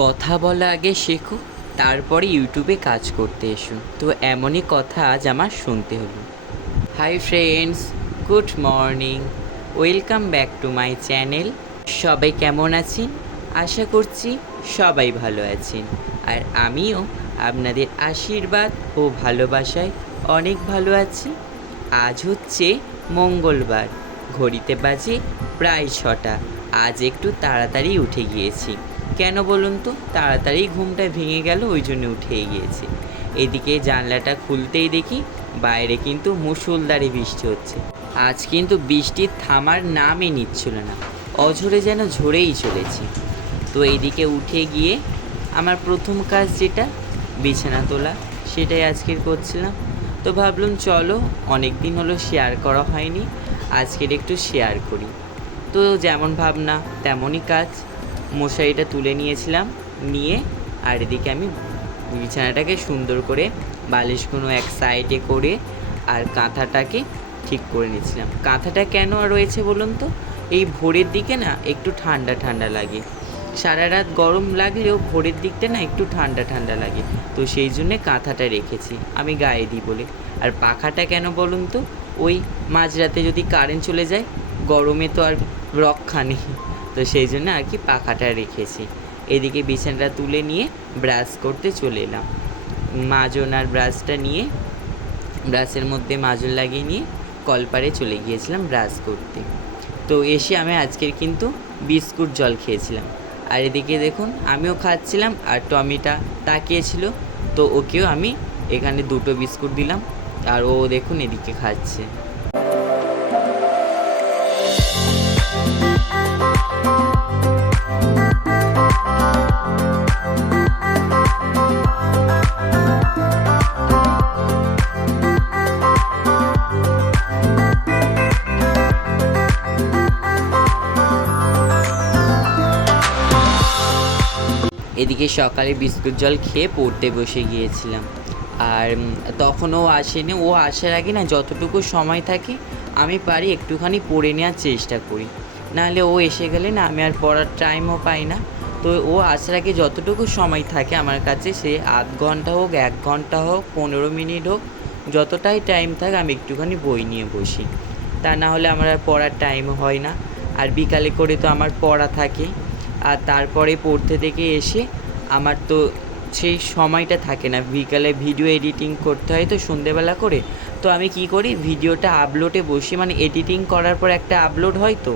কথা বলা আগে শেখো, তারপরে ইউটিউবে কাজ করতে এসো। তো এমনই কথা আজ আমার শুনতে হলো। Hi friends, good morning, welcome back to my channel. সবাই কেমন আছেন? আশা করছি সবাই ভালো আছেন, আর আমিও আপনাদের আশীর্বাদ ও ভালোবাসায় অনেক ভালো আছি। আজ হচ্ছে মঙ্গলবার, ঘড়িতে বাজে প্রায় 6টা। আজ একটু তাড়াতাড়ি উঠে গিয়েছি। কেন বলুন তো? তাড়াতাড়ি ঘুমটা ভেঙে গেল, ওই জন্য উঠে গিয়েছি। এদিকে জানলাটা খুলতেই দেখি বাইরে কিন্তু মুষলধারে বৃষ্টি হচ্ছে। আজ কিন্তু বৃষ্টির থামার নামই নিচ্ছিল না, অঝরে যেন ঝরেই চলেছে। তো এইদিকে উঠে গিয়ে আমার প্রথম কাজ যেটা বিছানা তোলা, সেটাই আজকের করছিলাম। তো ভাবলাম চলো, অনেক দিন হলো শেয়ার করা হয়নি, আজকের একটু শেয়ার করি। তো যেমন ভাবনা তেমনই কাজ। মশারিটা তুলে নিয়েছিলাম, নিয়ে আর এদিকে আমি বিছানাটাকে সুন্দর করে বালিশগুলো এক সাইডে করে আর কাঁথাটাকে ঠিক করে নিয়েছিলাম। কাঁথাটা কেন রয়েছে বলুন তো? এই ভোরের দিকে না একটু ঠান্ডা ঠান্ডা লাগে, সারা রাত গরম লাগলেও ভোরের দিকটা না একটু ঠান্ডা ঠান্ডা লাগে। তো সেই জন্যে কাঁথাটা রেখেছি আমি গায়ে দিই বলে। আর পাখাটা কেন বলুন তো? ওই মাঝরাতে যদি কারেন্ট চলে যায়, গরমে তো আর রক্ষা নেই, তো সেই জন্য আর কি পাখাটা রেখেছি। এদিকে বিছানাটা তুলে নিয়ে ব্রাশ করতে চলে এলাম। মাজন আর ব্রাশটা নিয়ে ব্রাশের মধ্যে মাজন লাগিয়ে নিয়ে কলপারে চলে গিয়েছিলাম ব্রাশ করতে। তো এসে আমি আজকের কিন্তু বিস্কুট জল খেয়েছিলাম। আর এদিকে দেখুন আমিও খাচ্ছিলাম, আর টমিটা তাকিয়েছিল, তো ওকেও আমি এখানে 2টো বিস্কুট দিলাম, আর ও দেখুন এদিকে খাচ্ছে। এদিকে সকালে বিস্কুট জল খেয়ে পড়তে বসে গিয়েছিলাম, আর তখনও আসেনি। ও আসার আগে না যতটুকু সময় থাকে আমি পারি একটুখানি পড়ে নেওয়ার চেষ্টা করি, নাহলে ও এসে গেলে না আমি আর পড়ার টাইমও পাই না। তো ও আসার আগে যতটুকু সময় থাকে আমার কাছে, সে আধ ঘন্টা হোক, 1 ঘন্টা হোক, 15 মিনিট হোক, যতটাই টাইম থাকে আমি একটুখানি বই নিয়ে বসি। তা না হলে আমার আর পড়ার টাইমও হয় না। আর বিকালে করে তো আমার পড়া থাকে, আর তারপরে পড়তে থেকে এসে আমার তো সেই সময়টা থাকে না। বিকালে ভিডিও এডিটিং করতে হয় তো সন্ধেবেলা করে, তো আমি কি করি, ভিডিওটা আপলোডে বসি, মানে এডিটিং করার পর একটা আপলোড হয়, তো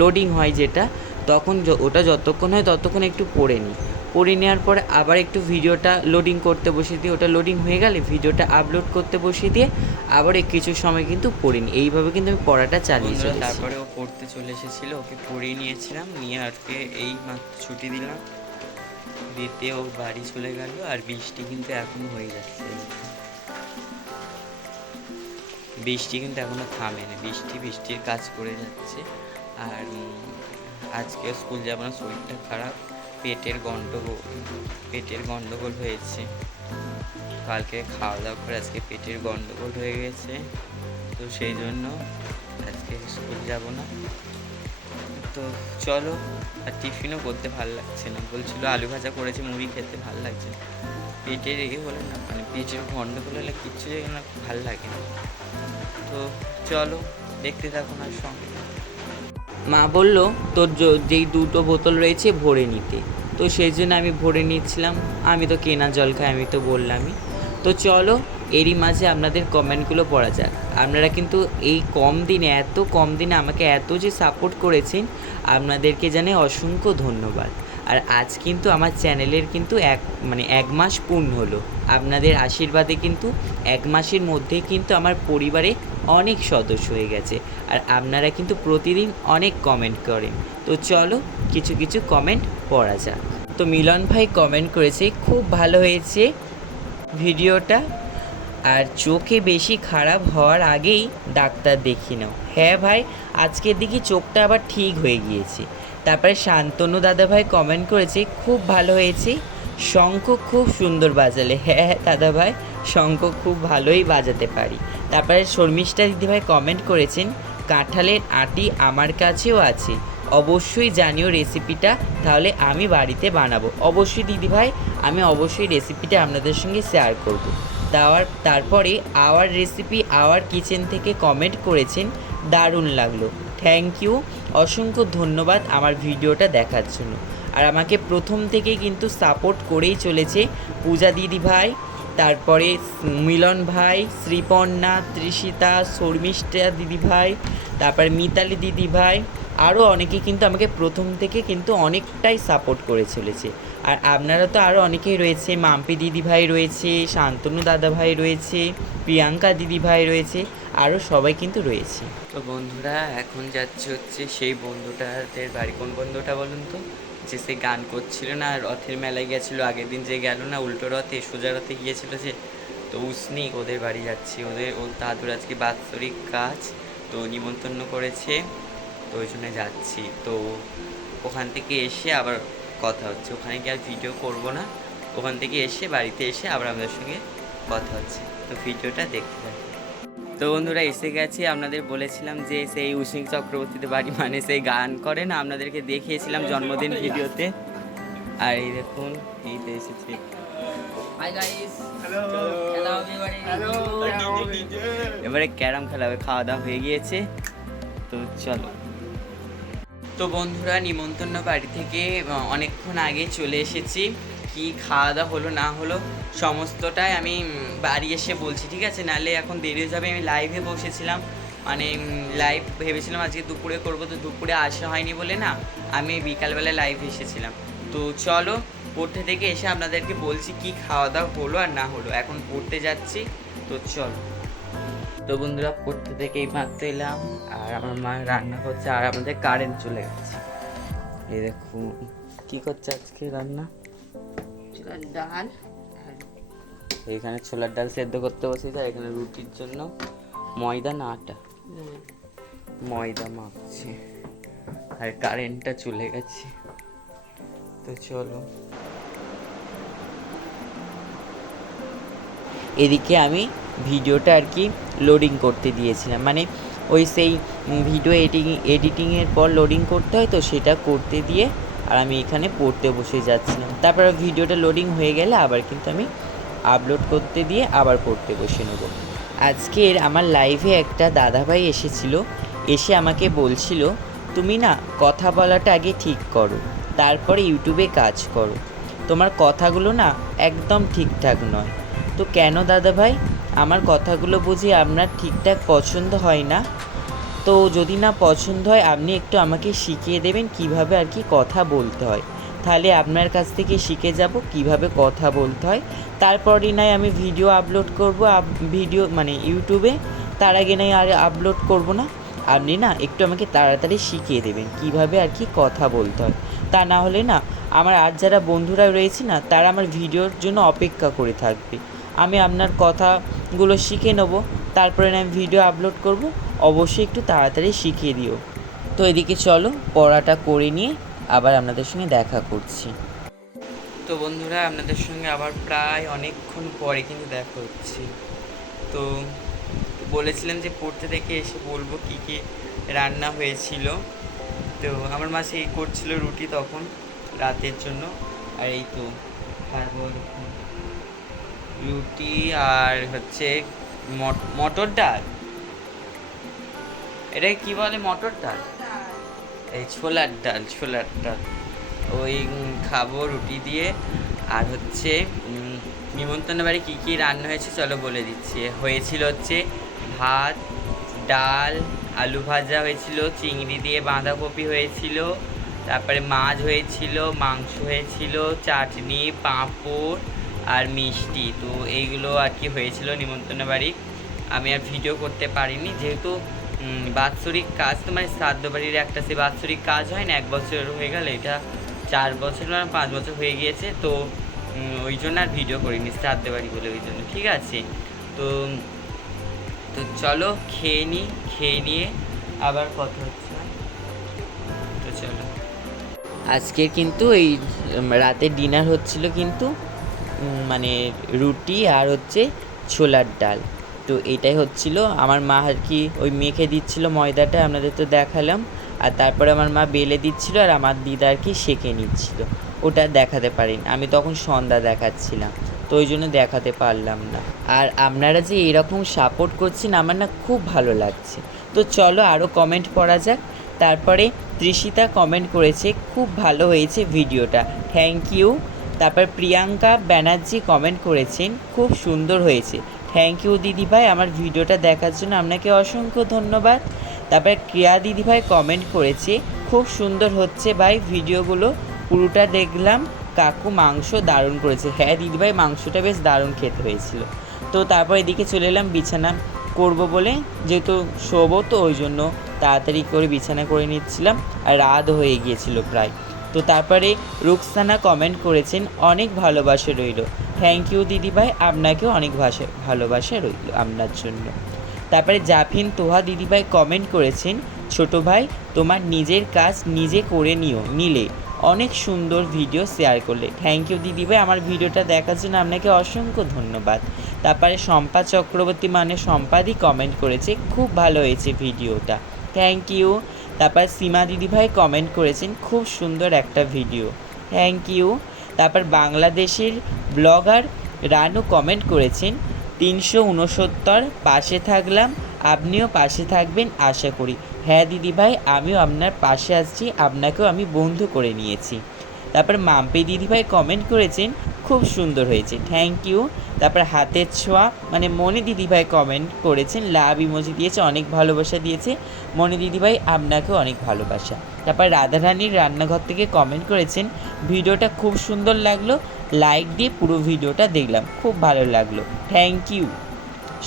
লোডিং হয় যেটা, তখন ওটা যতক্ষণ হয় ততক্ষণ একটু পড়ে নিই। পড়ে নেওয়ার পরে আবার একটু ভিডিওটা লোডিং করতে বসিয়ে দিই, ওটা লোডিং হয়ে গেলে ভিডিওটা আপলোড করতে বসিয়ে দিয়ে আবার কিছু সময় কিন্তু পড়ে নিই। এইভাবে কিন্তু আমি পড়াটা চালিয়ে চলেছি। তারপরে ও পড়তে চলে এসেছিলো, ওকে পড়িয়ে নিয়েছিলাম, নিয়ে আজকে এই মাত্র ছুটি দিলাম, দিতে ও বাড়ি চলে গেল। আর বৃষ্টি কিন্তু এখনো হয়ে যাচ্ছে, বৃষ্টি কিন্তু এখনো থামেনি, বৃষ্টির কাজ করে যাচ্ছে। আর আজকে স্কুল যাব না, শরীরটা খারাপ, পেটের গন্ডগোল হয়েছে। কালকে খাওয়া দাওয়া করে আজকে পেটের গন্ডগোল হয়ে গেছে, তো সেই জন্য আজকে স্কুল যাব না। তো চলো, আর টিফিনও করতে ভালো লাগছে না, বলছিল আলু ভাজা করেছে, মুড়ি খেতে ভালো লাগছে না। পেটের হলে না, মানে পেটের গন্ডগোল হলে কিচ্ছু না ভালো লাগে না। তো চলো দেখতে থাকুন আর সঙ্গে। মা বলল তোর যেই 2টো বোতল রয়েছে ভরে নিতে, তো সেই জন্য আমি ভরে নিচ্ছিলাম। আমি তো কেনা জল খাই, আমি তো বললামই। তো চলো এরই মাঝে আপনাদের কমেন্টগুলো পড়া যাক। আপনারা কিন্তু এই এত কম দিনে আমাকে এত যে সাপোর্ট করেছেন, আপনাদেরকে জানাই অসংখ্য ধন্যবাদ। আর আজ কিন্তু আমার চ্যানেলের কিন্তু 1 মাস পূর্ণ হলো। আপনাদের আশীর্বাদে কিন্তু 1 মাসের মধ্যে কিন্তু আমার পরিবারে অনেক সদস্য হয়ে গেছে, আর আপনারা কিন্তু প্রতিদিন অনেক কমেন্ট করেন। তো চলো কিছু কমেন্ট পড়া যাক। তো মিলন ভাই কমেন্ট করেছে, খুব ভালো হয়েছে ভিডিওটা, আর চোখে বেশি খারাপ হওয়ার আগেই ডাক্তার দেখিয়ে নাও। হ্যাঁ ভাই, আজকের দিকে চোখটা আবার ঠিক হয়ে গিয়েছে। তারপরে শান্তনু দাদাভাই কমেন্ট করেছে, খুব ভালো হয়েছে, শঙ্খ খুব সুন্দর বাজালে। হ্যাঁ দাদাভাই, শঙ্খ খুব ভালোই বাজাতে পারি। তারপরে শর্মিষ্ঠা দিদিভাই কমেন্ট করেছেন, কাঁঠালের আটি আমার কাছেও আছে, অবশ্যই জানিও রেসিপিটা, তাহলে আমি বাড়িতে বানাবো। অবশ্যই দিদিভাই, আমি অবশ্যই রেসিপিটা আপনাদের সঙ্গে শেয়ার করব। তারপরে আওয়ার রেসিপি আওয়ার কিচেন থেকে কমেন্ট করেছেন, দারুণ লাগলো, থ্যাংক ইউ, অসংখ্য ধন্যবাদ আমার ভিডিওটা দেখার জন্য। আর আমাকে প্রথম থেকে কিন্তু সাপোর্ট করেই চলেছে পূজা দিদিভাই, তারপরে মিলন ভাই, শ্রীপর্ণা, তৃষিতা, শর্মিষ্ঠা দিদিভাই, তারপরে মিতালি দিদিভাই, আরও অনেকে কিন্তু আমাকে প্রথম থেকে কিন্তু অনেকটাই সাপোর্ট করে চলেছে। আর আপনারা তো আরও অনেকেই রয়েছে, মাম্পি দিদিভাই রয়েছে, শান্তনু দাদাভাই রয়েছে, প্রিয়াঙ্কা দিদিভাই রয়েছে, আরও সবাই কিন্তু রয়েছে। তো বন্ধুরা এখন যাচ্ছে হচ্ছে সেই বন্ধুটাদের বাড়ি। কোন বন্ধুটা বলুন তো, যে সে গান করছিল না, রথের মেলায় গেছিলো আগের দিন, যে গেল না উল্টো রথে, সোজা রথে গিয়েছিল যে, তো উসনিক ওদের বাড়ি যাচ্ছি। ওর দাদুর আজকে বাৎসরিক কাজ, তো নিমন্ত্রণ করেছে, তো ওই জন্য যাচ্ছি। তো ওখান থেকে এসে আবার কথা হচ্ছে, ওখানে গিয়ে আর ভিডিও করবো না, ওখান থেকে এসে বাড়িতে এসে আবার আমাদের সঙ্গে কথা হচ্ছে। তো ভিডিওটা দেখতে থাকি। তো বন্ধুরা এসে গেছি, আপনাদের বলেছিলাম যে সেই উসিং চক্রবর্তীতে বাড়ি, মানে সেই গান করে না, আপনাদেরকে দেখিয়েছিলাম জন্মদিন ভিডিওতে। আর এই দেখুন এইতে এসেছি। এবারে ক্যারাম খেলা হবে, খাওয়া দাওয়া হয়ে গিয়েছে, তো চলো। তো বন্ধুরা নিমন্ত্রণ বাড়ি থেকে অনেকক্ষণ আগে চলে এসেছি। কি খাওয়া দাওয়া হলো না হলো সমস্তটাই আমি বাড়ি এসে বলছি, ঠিক আছে? নাহলে এখন দেরি হয়ে যাবে। আমি লাইভে বসেছিলাম, মানে লাইভ ভেবেছিলাম আজকে দুপুরে করবো, তো দুপুরে আসা হয়নি বলে না আমি বিকালবেলা লাইভ এসেছিলাম। তো চলো পড়তে থেকে এসে আপনাদেরকে বলছি কি খাওয়া দাওয়া হলো আর না হলো। এখন পড়তে যাচ্ছি, তো চলো। তো বন্ধুরা পড়তে থেকে এই মাত্র এলাম, আর আমার মা রান্না করছে, আর আমাদের কারেন্ট চলে গেছে। এই দেখুন কি করছে আজকে রান্না, ছোলার ডাল। এখানে ছোলার ডাল সেদ্ধ করতে বসেছে, আর এখানে রুটির জন্য ময়দা না আটা, ময়দা মাখছে, আর কারেন্টটা চলে গেছে। তো চলো, এদিকে আমি ভিডিওটা আর কি লোডিং করতে দিয়েছিলাম, মানে ওই সেই ভিডিও এডিটিংয়ের পর লোডিং করতে হয়, তো সেটা করতে দিয়ে আর আমি এখানে পড়তে বসে যাচ্ছিলাম। তারপর ভিডিওটা লোডিং হয়ে গেলে আবার কিন্তু আমি আপলোড করতে দিয়ে আবার পড়তে বসে নেব। আজকের আমার লাইভে একটা দাদাভাই এসেছিল, এসে আমাকে বলছিল, তুমি না কথা বলাটা আগে ঠিক করো, তারপরে ইউটিউবে কাজ করো, তোমার কথাগুলো না একদম ঠিকঠাক নয়। তো কেন দাদাভাই, আমার কথাগুলো বুঝি আপনার ঠিকঠাক পছন্দ হয় না? তো যদি না পছন্দ হয় আপনি একটু আমাকে শিখিয়ে দেবেন কিভাবে আর কি কথা বলতে হয়, তাহলে আপনার কাছ থেকে শিখে যাব কিভাবে কথা বলতে হয়। তারপরই নয় আমি ভিডিও আপলোড করব, ভিডিও মানে ইউটিউবে, তার আগে নয় আর আপলোড করব না। আপনি না একটু আমাকে তাড়াতাড়ি শিখিয়ে দেবেন কিভাবে আর কি কথা বলতে হয়, তা না হলে না আমার আর যারা বন্ধুরা রয়েছে না তারা আমার ভিডিওর জন্য অপেক্ষা করে থাকবে। আমি আপনার কথাগুলো শিখে নেব, তারপরে আমি ভিডিও আপলোড করব, অবশ্যই একটু তাড়াতাড়ি শিখিয়ে দিও। তো এদিকে চলো পড়াটা করে নিয়ে আবার আপনাদের সঙ্গে দেখা করছি। তো বন্ধুরা আপনাদের সঙ্গে আবার প্রায় অনেকক্ষণ পরে কিন্তু দেখা হচ্ছে। তো বলেছিলাম যে পড়তে থেকে এসে বলবো কী কী রান্না হয়েছিল। তো আমার মা সেই করছিল রুটি তখন রাতের জন্য, আর এই তো তারপর রুটি আর হচ্ছে মটর ডাল, এটা কি বলে মটর ডাল, এই ছোলার ডাল, ছোলার ডাল ওই খাবো রুটি দিয়ে। আর হচ্ছে নিমন্ত্রণ বাড়ি কী কী রান্না হয়েছে চলো বলে দিচ্ছি। হয়েছিল হচ্ছে ভাত, ডাল, আলু ভাজা হয়েছিল, চিংড়ি দিয়ে বাঁধাকপি হয়েছিল, তারপরে মাছ হয়েছিল, মাংস হয়েছিল, চাটনি, পাঁপড় আর মিষ্টি। তো এইগুলো আর কি হয়েছিল নিমন্ত্রণ বাড়ি। আমি আর ভিডিও করতে পারিনি, যেহেতু বাৎসরিক কাজ, তো মানে শ্রাদ্ধ বাড়ির একটা সে বাৎসরিক কাজ হয় না, 1 বছর হয়ে গেল, এটা 4 বছর না 5 বছর হয়ে গিয়েছে। তো ওই জন্য আর ভিডিও করিনি শ্রাদ্ধ বাড়ি বলে, ওই জন্য। ঠিক আছে, তো তো চলো খেয়ে নিই, খেয়ে নিয়ে আবার কথা হচ্ছে। তো চলো, আজকের কিন্তু এই রাতের ডিনার হচ্ছিল কিন্তু মানে রুটি আর হচ্ছে ছোলার ডাল। তো এটাই হচ্ছিল, আমার মা আর কি ওই মেখে দিচ্ছিল ময়দাটা, আপনাদের তো দেখালাম। আর তারপরে আমার মা বেলে দিচ্ছিলো আর আমার দিদা আর কি সেঁকে নিচ্ছিল। ওটা দেখাতে পারিনি, আমি তখন সন্ধ্যা দেখাচ্ছিলাম, তো ওই জন্য দেখাতে পারলাম না। আর আপনারা যে এরকম সাপোর্ট করছেন আমার না খুব ভালো লাগছে। তো চলো আরও কমেন্ট পড়া যাক। তারপরে তৃষিতা কমেন্ট করেছে খুব ভালো হয়েছে ভিডিওটা, থ্যাংক ইউ। তারপর প্রিয়াঙ্কা ব্যানার্জি কমেন্ট করেছেন খুব সুন্দর হয়েছে, থ্যাংক ইউ দিদিভাই, আমার ভিডিওটা দেখার জন্য আপনাকে অসংখ্য ধন্যবাদ। তারপর ক্রিয়া দিদিভাই কমেন্ট করেছে খুব সুন্দর হচ্ছে ভাই ভিডিওগুলো, পুরোটা দেখলাম, কাকু মাংস দারুণ করেছে। হ্যাঁ দিদিভাই, মাংসটা বেশ দারুণ খেতে হয়েছিল। তো তারপর এদিকে চলে এলাম বিছানা করব বলে, যেহেতু শোবো তো ওই জন্য তাড়াতাড়ি করে বিছানা করে নিচ্ছিলাম, আর রাত হয়ে গিয়েছিল প্রায়। তো তারপরে রুকসানা কমেন্ট করেছেন অনেক ভালোবাসা রইল, থ্যাংক ইউ দিদিভাই, আপনাকেও অনেক ভালোবাসা রইল আপনার জন্য। তারপরে জাফিন তোহা দিদিভাই কমেন্ট করেছেন ছোট ভাই তোমার নিজের কাজ নিজে করে নিলে অনেক সুন্দর ভিডিও শেয়ার করলে, থ্যাংক ইউ দিদিভাই, আমার ভিডিওটা দেখার জন্য আপনাকে অসংখ্য ধন্যবাদ। তারপরে শম্পা চক্রবর্তী মানে সম্পাদি কমেন্ট করেছে খুব ভালো হয়েছে ভিডিওটা, থ্যাংক ইউ। তারপর সীমা দিদিভাই কমেন্ট করেছেন খুব সুন্দর একটা ভিডিও, থ্যাংক ইউ। তারপর বাংলাদেশের ব্লগার রানু কমেন্ট করেছেন 369 পাশে থাকলাম, আপনিও পাশে থাকবেন আশা করি। হ্যাঁ দিদিভাই, আমিও আপনার পাশে আসছি, আপনাকেও আমি বন্ধু করে নিয়েছি। তারপর মাম্পি দিদিভাই কমেন্ট করেছেন খুব সুন্দর হয়েছে, থ্যাংক ইউ। তারপর হাতের ছোঁয়া মানে মনি দিদিভাই কমেন্ট করেছেন লাভ ইমোজি দিয়েছে, অনেক ভালোবাসা দিয়েছে মনি দিদিভাই, আপনাকেও অনেক ভালোবাসা। তারপর রাধারানীর রান্নাঘর থেকে কমেন্ট করেছেন ভিডিওটা খুব সুন্দর লাগলো, লাইক দিয়ে পুরো ভিডিওটা দেখলাম, খুব ভালো লাগলো, থ্যাংক ইউ।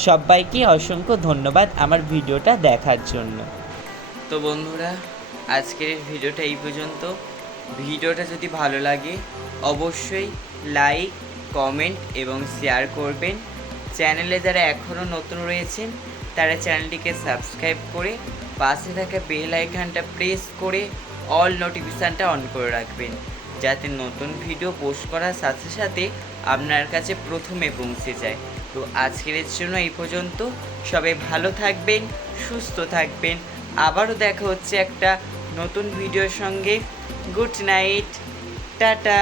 সবাইকে অসংখ্য ধন্যবাদ আমার ভিডিওটা দেখার জন্য। তো বন্ধুরা, আজকের ভিডিওটা এই পর্যন্ত। ভিডিওটা যদি ভালো লাগে অবশ্যই লাইক, কমেন্ট এবং শেয়ার করবেন। চ্যানেলে যারা এখনও নতুন রয়েছেন তারা চ্যানেলটিকে সাবস্ক্রাইব করে পাশে থাকা বেল আইকনটা প্রেস করে অল নোটিফিকেশানটা অন করে রাখবেন, যাতে নতুন ভিডিও পোস্ট করার সাথে সাথে আপনার কাছে প্রথমে পৌঁছে যায়। তো আজকের জন্য এই পর্যন্ত, সবাই ভালো থাকবেন, সুস্থ থাকবেন, আবারও দেখা হচ্ছে একটা নতুন ভিডিওর সঙ্গে। Good night, tata.